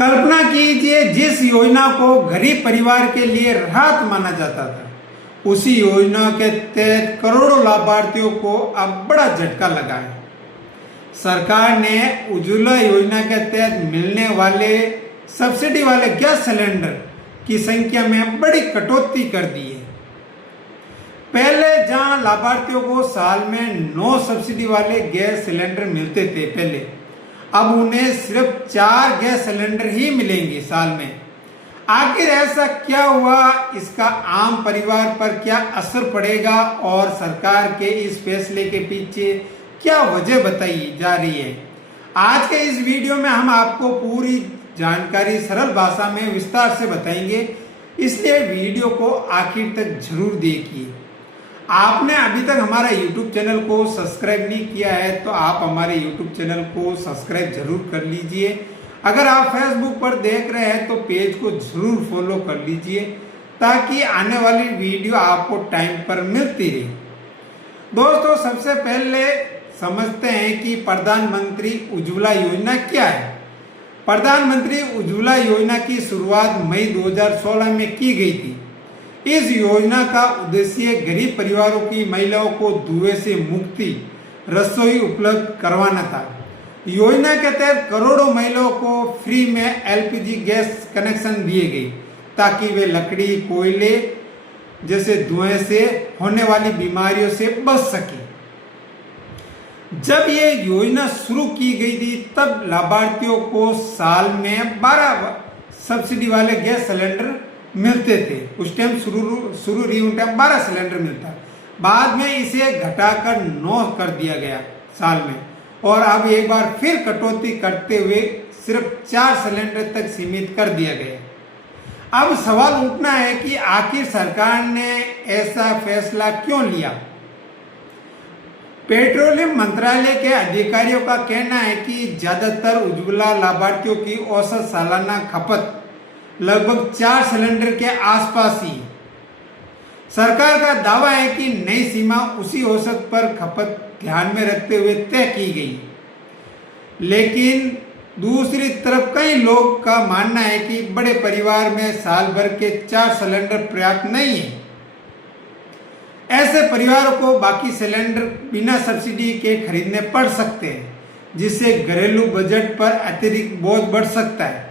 कल्पना कीजिए, जिस योजना को गरीब परिवार के लिए राहत माना जाता था, उसी योजना के तहत करोड़ों लाभार्थियों को अब बड़ा झटका लगा है। सरकार ने उज्ज्वला योजना के तहत मिलने वाले सब्सिडी वाले गैस सिलेंडर की संख्या में बड़ी कटौती कर दी है। पहले जहां लाभार्थियों को साल में 9 सब्सिडी वाले गैस सिलेंडर मिलते थे पहले, अब उन्हें सिर्फ 4 गैस सिलेंडर ही मिलेंगे साल में। आखिर ऐसा क्या हुआ, इसका आम परिवार पर क्या असर पड़ेगा और सरकार के इस फैसले के पीछे क्या वजह बताई जा रही है। आज के इस वीडियो में हम आपको पूरी जानकारी सरल भाषा में विस्तार से बताएंगे, इसलिए वीडियो को आखिर तक जरूर देखिए। आपने अभी तक हमारा YouTube चैनल को सब्सक्राइब नहीं किया है तो आप हमारे YouTube चैनल को सब्सक्राइब जरूर कर लीजिए। अगर आप Facebook पर देख रहे हैं तो पेज को जरूर फॉलो कर लीजिए ताकि आने वाली वीडियो आपको टाइम पर मिलती रहे। दोस्तों, सबसे पहले समझते हैं कि प्रधानमंत्री उज्ज्वला योजना क्या है। प्रधानमंत्री उज्ज्वला योजना की शुरुआत मई 2016 में की गई थी। इस योजना का उद्देश्य गरीब परिवारों की महिलाओं को धुएं से मुक्ति रसोई उपलब्ध करवाना था। योजना के तहत करोड़ों महिलाओं को फ्री में एलपीजी गैस कनेक्शन दिए गए ताकि वे लकड़ी, कोयले जैसे धुएं से होने वाली बीमारियों से बच सके। जब ये योजना शुरू की गई थी तब लाभार्थियों को साल में 12 सब्सिडी वाले गैस सिलेंडर मिलते थे। उस टाइम शुरू रही उन टाइम 12 सिलेंडर मिलता, बाद में इसे घटाकर 9 कर दिया गया साल में, और अब एक बार फिर कटौती करते हुए सिर्फ 4 सिलेंडर तक सीमित कर दिया गया। अब सवाल उठना है कि आखिर सरकार ने ऐसा फैसला क्यों लिया। पेट्रोलियम मंत्रालय के अधिकारियों का कहना है कि ज्यादातर उज्ज्वला लाभार्थियों की औसत सालाना खपत लगभग 4 सिलेंडर के आसपास ही। सरकार का दावा है कि नई सीमा उसी औसत पर खपत ध्यान में रखते हुए तय की गई, लेकिन दूसरी तरफ कई लोग का मानना है कि बड़े परिवार में साल भर के 4 सिलेंडर पर्याप्त नहीं है। ऐसे परिवारों को बाकी सिलेंडर बिना सब्सिडी के खरीदने पड़ सकते हैं, जिससे घरेलू बजट पर अतिरिक्त बोझ बढ़ सकता है।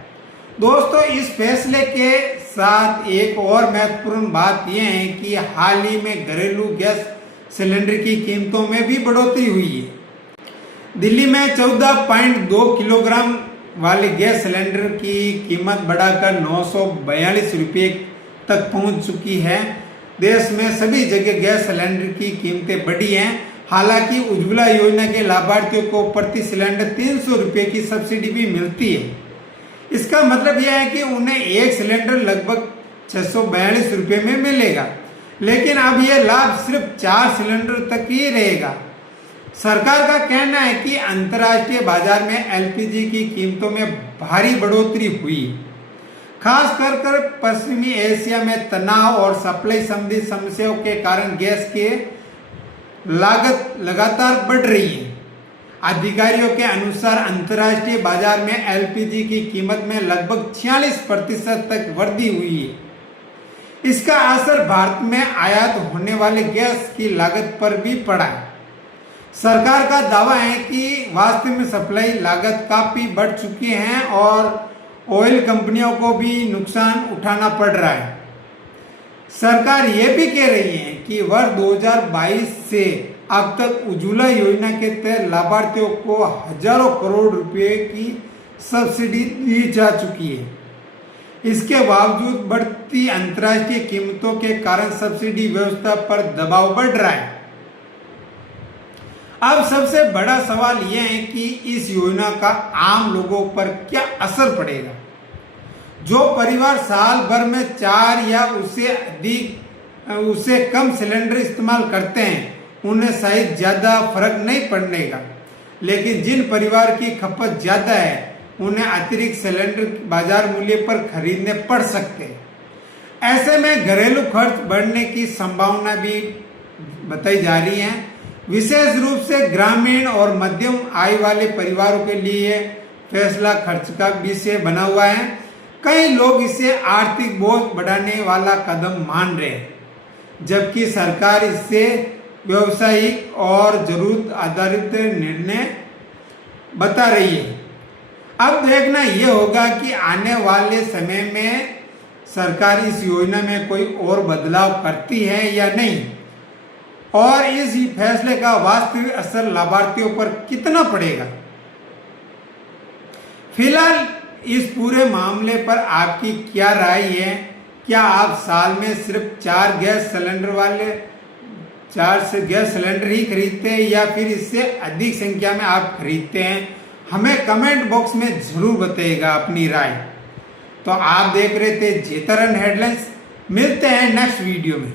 दोस्तों, इस फैसले के साथ एक और महत्वपूर्ण बात यह है कि हाल ही में घरेलू गैस सिलेंडर की कीमतों में भी बढ़ोतरी हुई है। दिल्ली में 14.2 किलोग्राम वाले गैस सिलेंडर की कीमत बढ़ाकर 942 रुपये तक पहुंच चुकी है। देश में सभी जगह गैस सिलेंडर की कीमतें बढ़ी हैं। हालांकि उज्ज्वला योजना के लाभार्थियों को प्रति सिलेंडर 300 रुपये की सब्सिडी भी मिलती है। इसका मतलब यह है कि उन्हें एक सिलेंडर लगभग 642 रुपये में मिलेगा, लेकिन अब यह लाभ सिर्फ 4 सिलेंडर तक ही रहेगा। सरकार का कहना है कि अंतर्राष्ट्रीय बाजार में एलपीजी की कीमतों में भारी बढ़ोतरी हुई, खास कर पश्चिमी एशिया में तनाव और सप्लाई संबंधी समस्याओं के कारण गैस की लागत लगातार बढ़ रही है। अधिकारियों के अनुसार अंतर्राष्ट्रीय बाजार में एलपीजी की कीमत में लगभग 46% तक वृद्धि हुई है। इसका असर भारत में आयात होने वाले गैस की लागत पर भी पड़ा है। सरकार का दावा है कि वास्तव में सप्लाई लागत काफी बढ़ चुकी है और ऑयल कंपनियों को भी नुकसान उठाना पड़ रहा है। सरकार यह भी कह रही है कि वर्ष 2022 से अब तक उज्ज्वला योजना के तहत लाभार्थियों को हजारों करोड़ रुपए की सब्सिडी दी जा चुकी है। इसके बावजूद बढ़ती अंतर्राष्ट्रीय कीमतों के कारण सब्सिडी व्यवस्था पर दबाव बढ़ रहा है। अब सबसे बड़ा सवाल यह है कि इस योजना का आम लोगों पर क्या असर पड़ेगा। जो परिवार साल भर में 4 या उससे कम सिलेंडर इस्तेमाल करते हैं उन्हें शायद ज्यादा फर्क नहीं पड़ेगा, लेकिन जिन परिवार की खपत ज्यादा है उन्हें अतिरिक्त सिलेंडर बाजार मूल्य पर खरीदने पड़ सकते हैं। ऐसे में घरेलू खर्च बढ़ने की संभावना भी बताई जा रही है। विशेष रूप से ग्रामीण और मध्यम आय वाले परिवारों के लिए फैसला खर्च का विषय बना हुआ है। कई लोग इसे आर्थिक बोझ बढ़ाने वाला कदम मान रहे हैं, जबकि सरकार इससे व्यावसायिक और जरूरत आधारित निर्णय बता रही है। अब देखना यह होगा कि आने वाले समय में सरकार इस योजना में कोई और बदलाव करती है या नहीं, और इस फैसले का वास्तविक असर लाभार्थियों पर कितना पड़ेगा। फिलहाल इस पूरे मामले पर आपकी क्या राय है? क्या आप साल में सिर्फ 4 गैस सिलेंडर ही खरीदते हैं या फिर इससे अधिक संख्या में आप खरीदते हैं? हमें कमेंट बॉक्स में जरूर बताइएगा अपनी राय। तो आप देख रहे थे जेतरन हेडलाइंस। मिलते हैं नेक्स्ट वीडियो में।